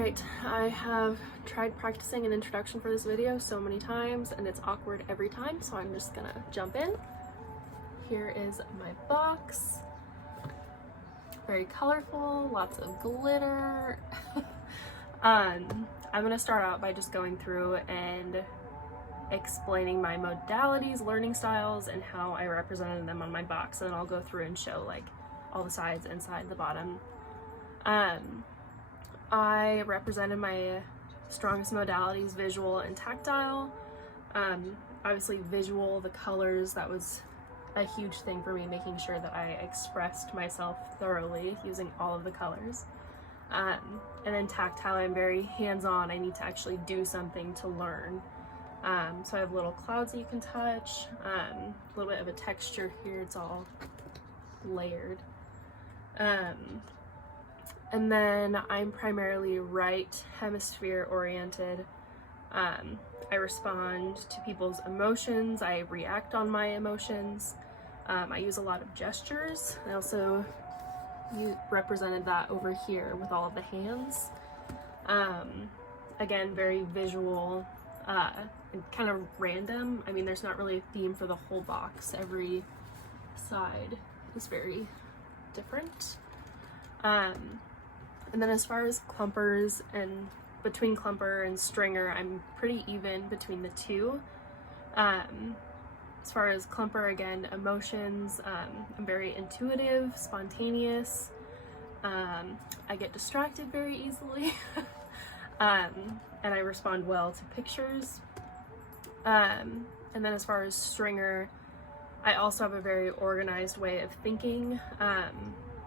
Alright, I have tried practicing an introduction for this video so many times and it's awkward every time, so I'm just gonna jump in. Here is my box. Very colorful, lots of glitter. I'm gonna start out by just going through and explaining my modalities, learning styles, and how I represented them on my box, and then I'll go through and show like all the sides, inside, the bottom. I represented my strongest modalities, visual and tactile. Obviously visual, the colors, that was a huge thing for me, making sure that I expressed myself thoroughly using all of the colors. And then tactile, I'm very hands-on. I need to actually do something to learn. So I have little clouds that you can touch, a little bit of a texture here, it's all layered. And then I'm primarily right hemisphere oriented. I respond to people's emotions, I react on my emotions. I use a lot of gestures. I also represented that over here with all of the hands. Again, very visual and kind of random. I mean, there's not really a theme for the whole box. Every side is very different. And then as far as clumpers, and between clumper and stringer, I'm pretty even between the two. As far as clumper, again, emotions, I'm very intuitive, spontaneous. I get distracted very easily. And I respond well to pictures. And then as far as stringer, I also have a very organized way of thinking.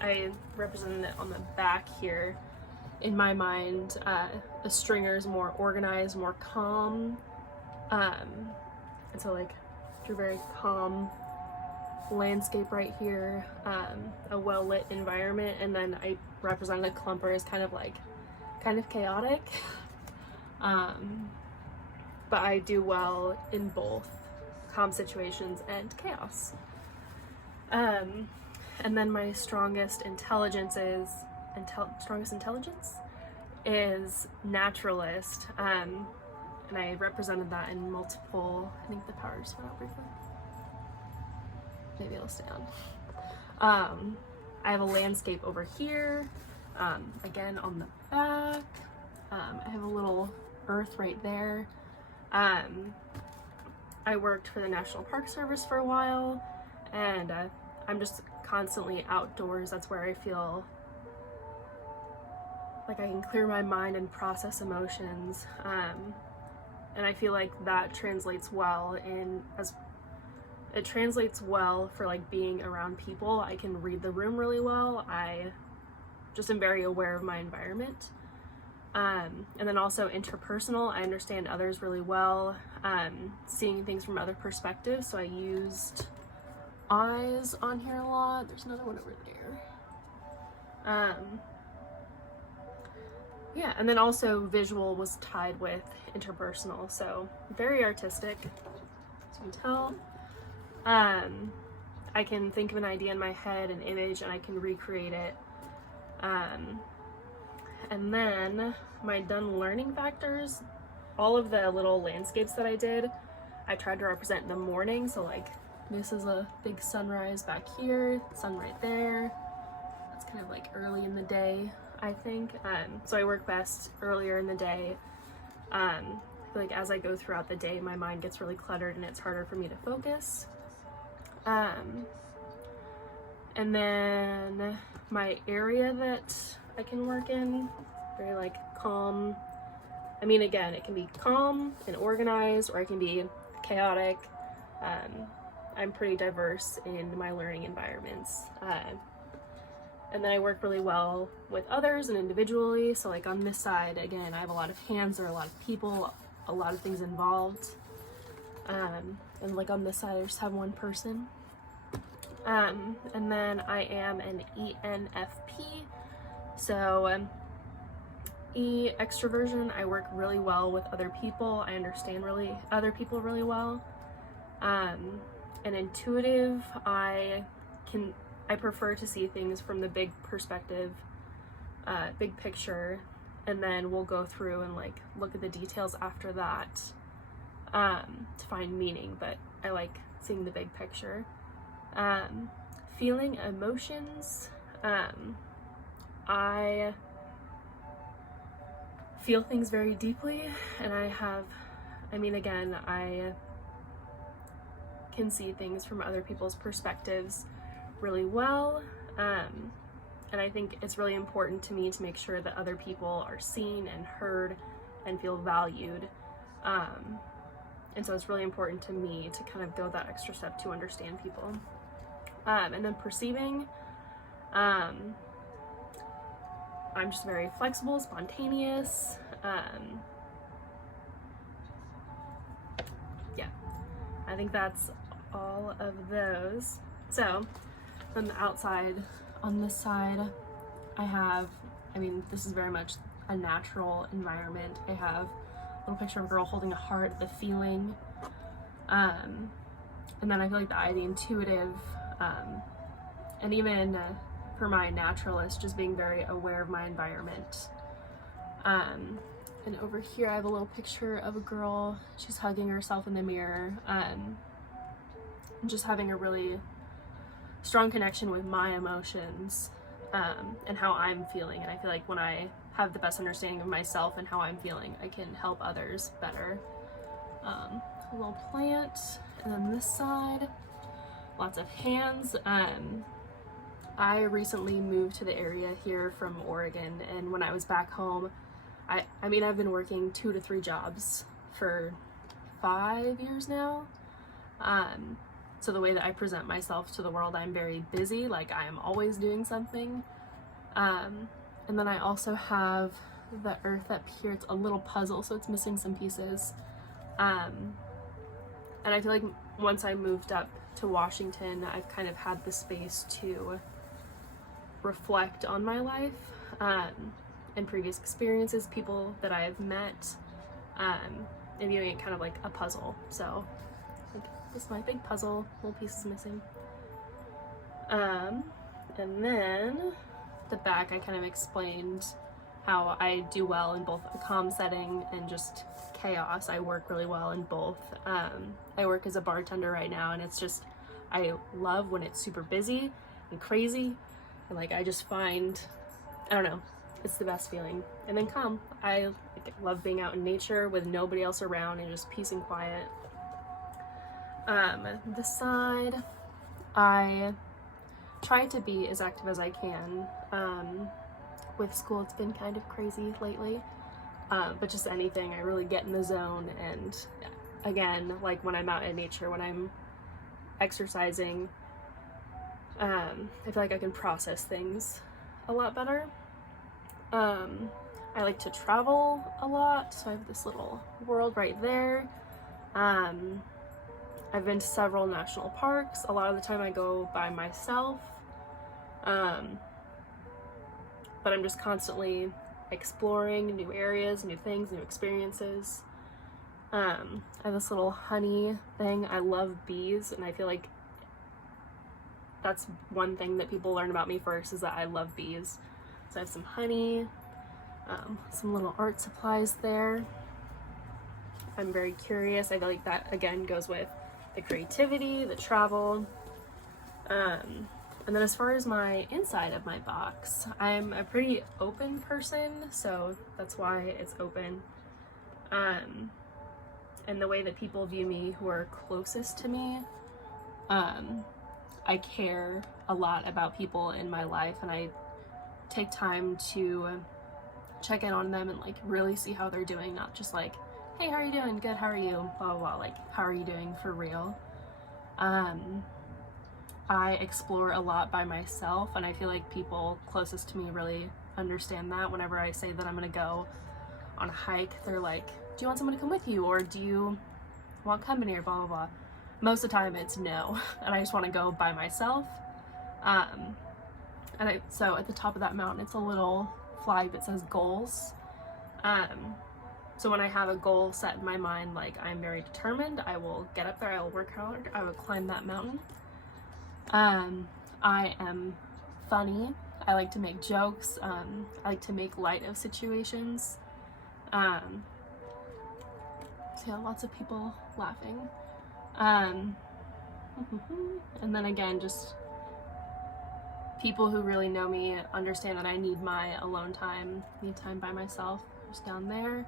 I represented it on the back here. In my mind, a stringer is more organized, more calm. And so like, drew very calm landscape right here, a well-lit environment, and then I represented a clumper as kind of chaotic. But I do well in both calm situations and chaos. And then my strongest intelligence is naturalist, and I represented that in multiple. I think the power just went out briefly. Maybe it'll stay on. I have a landscape over here, again on the back. I have a little earth right there. I worked for the National Park Service for a while, and I'm just constantly outdoors. That's where I feel like I can clear my mind and process emotions. And I feel like that translates well for like being around people. I can read the room really well. I just am very aware of my environment. And then also interpersonal, I understand others really well, seeing things from other perspectives. So I used eyes on here a lot. There's another one over there. Yeah, and then also visual was tied with interpersonal, so very artistic, as you can tell. I can think of an idea in my head, an image, and I can recreate it. And then my done learning factors, all of the little landscapes that I did, I tried to represent in the morning. So like, this is a big sunrise back here, sun right there. That's kind of like early in the day, I think. So I work best earlier in the day. I feel like as I go throughout the day, my mind gets really cluttered and it's harder for me to focus. And then my area that I can work in, very like calm. I mean, again, it can be calm and organized, or it can be chaotic. I'm pretty diverse in my learning environments. And then I work really well with others and individually. So like on this side, again, I have a lot of hands, there are a lot of people, a lot of things involved. And like on this side, I just have one person. And then I am an ENFP. So E, extroversion, I work really well with other people. I understand other people really well. And intuitive, I prefer to see things from the big perspective, big picture, and then we'll go through and like look at the details after that to find meaning, but I like seeing the big picture. Feeling emotions. I feel things very deeply, and I can see things from other people's perspectives really well. And I think it's really important to me to make sure that other people are seen and heard and feel valued. And so it's really important to me to kind of go that extra step to understand people. And then perceiving, I'm just very flexible, spontaneous. Yeah, I think that's all of those. So on the outside, on this side, this is very much a natural environment. I have a little picture of a girl holding a heart, the feeling. And then I feel like the intuitive, and even for my naturalist, just being very aware of my environment. And over here I have a little picture of a girl. She's hugging herself in the mirror, and just having a really strong connection with my emotions, and how I'm feeling. And I feel like when I have the best understanding of myself and how I'm feeling, I can help others better. A little plant, and then this side, lots of hands. I recently moved to the area here from Oregon, and when I was back home, I've been working 2 to 3 jobs for 5 years now. So the way that I present myself to the world, I'm very busy, like I am always doing something. And then I also have the earth up here. It's a little puzzle, so it's missing some pieces. And I feel like once I moved up to Washington, I've kind of had the space to reflect on my life, and previous experiences, people that I have met, and viewing it kind of like a puzzle. So like, this is my big puzzle, little pieces missing. And then the back, I kind of explained how I do well in both a calm setting and just chaos. I work really well in both. I work as a bartender right now, and it's just, I love when it's super busy and crazy, and like I just find, I don't know, it's the best feeling. And then calm, I love being out in nature with nobody else around and just peace and quiet. This side, I try to be as active as I can. With school, it's been kind of crazy lately, but just anything, I really get in the zone. And again, like when I'm out in nature, when I'm exercising, I feel like I can process things a lot better. I like to travel a lot, so I have this little world right there. I've been to several national parks. A lot of the time I go by myself, but I'm just constantly exploring new areas, new things, new experiences. I have this little honey thing. I love bees, and I feel like that's one thing that people learn about me first, is that I love bees. So I have some honey, some little art supplies there. I'm very curious. I feel like that again goes with the creativity, the travel. And then as far as my inside of my box, I'm a pretty open person, so that's why it's open. And the way that people view me who are closest to me, I care a lot about people in my life, and I take time to check in on them and like really see how they're doing, not just like, hey, how are you doing? Good, how are you? Blah, blah, blah. Like, how are you doing for real? I explore a lot by myself, and I feel like people closest to me really understand that. Whenever I say that I'm gonna go on a hike, they're like, do you want someone to come with you, or do you want company, or blah blah blah. Most of the time it's no, and I just want to go by myself. So at the top of that mountain, it's a little flag that says goals. So when I have a goal set in my mind, like I'm very determined, I will get up there, I will work hard, I will climb that mountain. I am funny. I like to make jokes. I like to make light of situations. So yeah, lots of people laughing. And then again, just people who really know me understand that I need my alone time, need time by myself, just down there.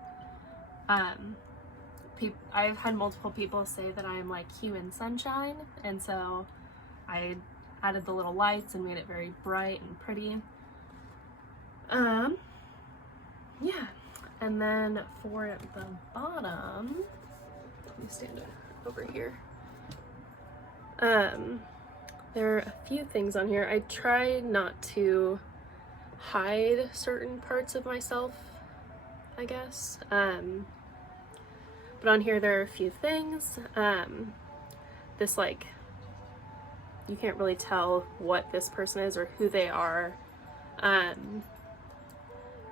I've had multiple people say that I am like human sunshine, and so I added the little lights and made it very bright and pretty. Yeah, and then for the bottom, let me stand over here. There are a few things on here. I try not to hide certain parts of myself, I guess. But on here there are a few things. This, like, you can't really tell what this person is or who they are.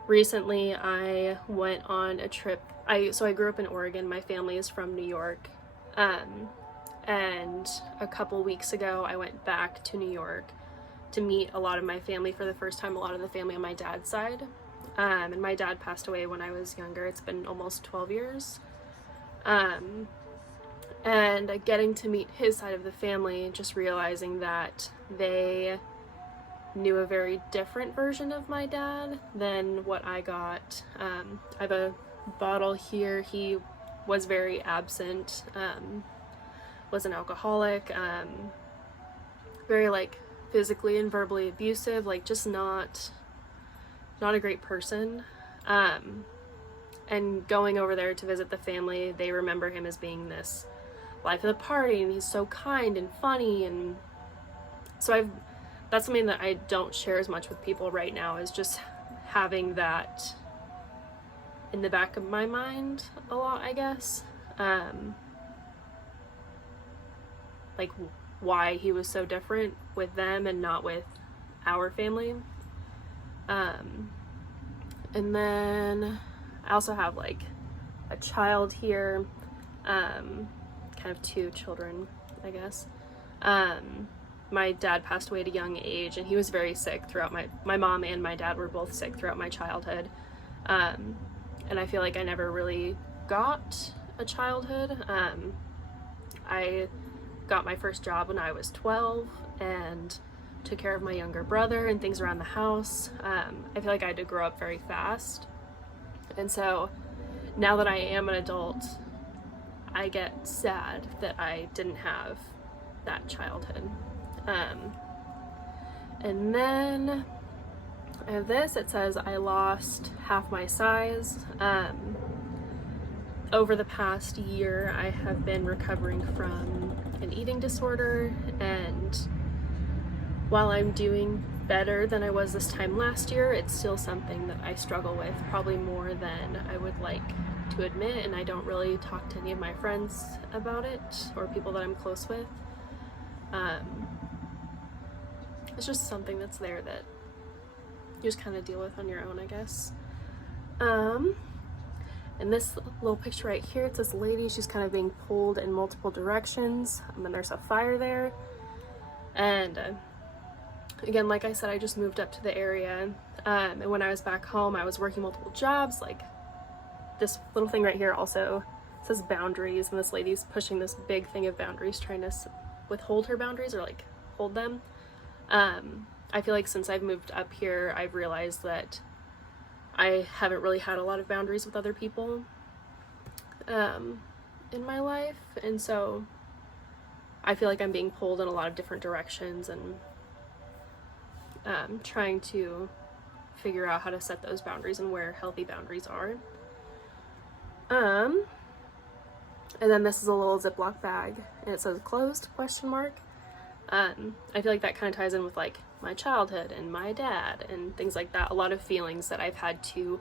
Recently I went on a trip. So I grew up in Oregon. My family is from New York. And a couple weeks ago I went back to New York to meet a lot of my family for the first time, a lot of the family on my dad's side. And my dad passed away when I was younger. It's been almost 12 years. And getting to meet his side of the family, just realizing that they knew a very different version of my dad than what I got. I have a bottle here. He was very absent, was an alcoholic, very like physically and verbally abusive, like just not a great person. And going over there to visit the family, they remember him as being this life of the party, and he's so kind and funny. And so that's something that I don't share as much with people right now, is just having that in the back of my mind a lot, I guess. Like why he was so different with them and not with our family. And then I also have like a child here, kind of two children, I guess. My dad passed away at a young age, and he was very sick throughout my mom and my dad were both sick throughout my childhood. And I feel like I never really got a childhood. I got my first job when I was 12 and took care of my younger brother and things around the house. I feel like I had to grow up very fast. And so now that I am an adult, I get sad that I didn't have that childhood. And then I have this. It says I lost half my size. Over the past year, I have been recovering from an eating disorder, and while I'm doing better than I was this time last year, it's still something that I struggle with, probably more than I would like to admit, and I don't really talk to any of my friends about it or people that I'm close with. It's just something that's there that you just kind of deal with on your own, I guess. And this little picture right here, it's this lady, she's kind of being pulled in multiple directions, and there's a fire there. And again, like I said, I just moved up to the area, and when I was back home, I was working multiple jobs. Like this little thing right here also says boundaries, and this lady's pushing this big thing of boundaries, trying to withhold her boundaries or like hold them. I feel like since I've moved up here, I've realized that I haven't really had a lot of boundaries with other people in my life, and so I feel like I'm being pulled in a lot of different directions, and trying to figure out how to set those boundaries and where healthy boundaries are. And then this is a little Ziploc bag, and it says closed ? I feel like that kind of ties in with like my childhood and my dad and things like that. A lot of feelings that I've had to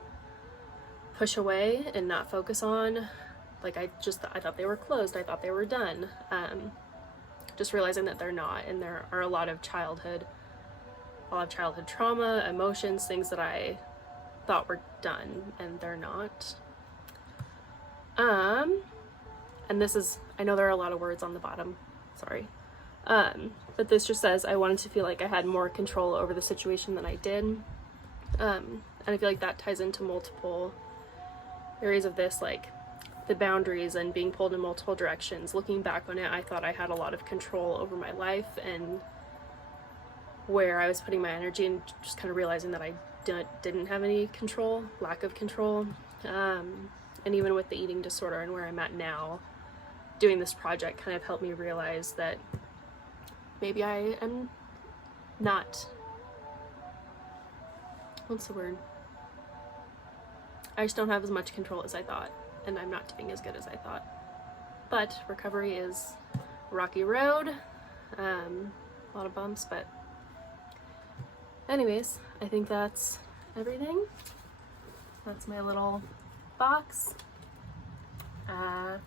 push away and not focus on. Like I thought they were closed. I thought they were done. Just realizing that they're not, and there are a lot of childhood trauma, emotions, things that I thought were done and they're not. And this is, I know there are a lot of words on the bottom, sorry. But this just says I wanted to feel like I had more control over the situation than I did. And I feel like that ties into multiple areas of this, like the boundaries and being pulled in multiple directions. Looking back on it, I thought I had a lot of control over my life and where I was putting my energy, and just kind of realizing that I didn't have any control, lack of control. And even with the eating disorder and where I'm at now, doing this project kind of helped me realize that maybe I am not, what's the word? I just don't have as much control as I thought, and I'm not doing as good as I thought. But recovery is a rocky road, a lot of bumps, but anyways, I think that's everything. That's my little box. Yeah.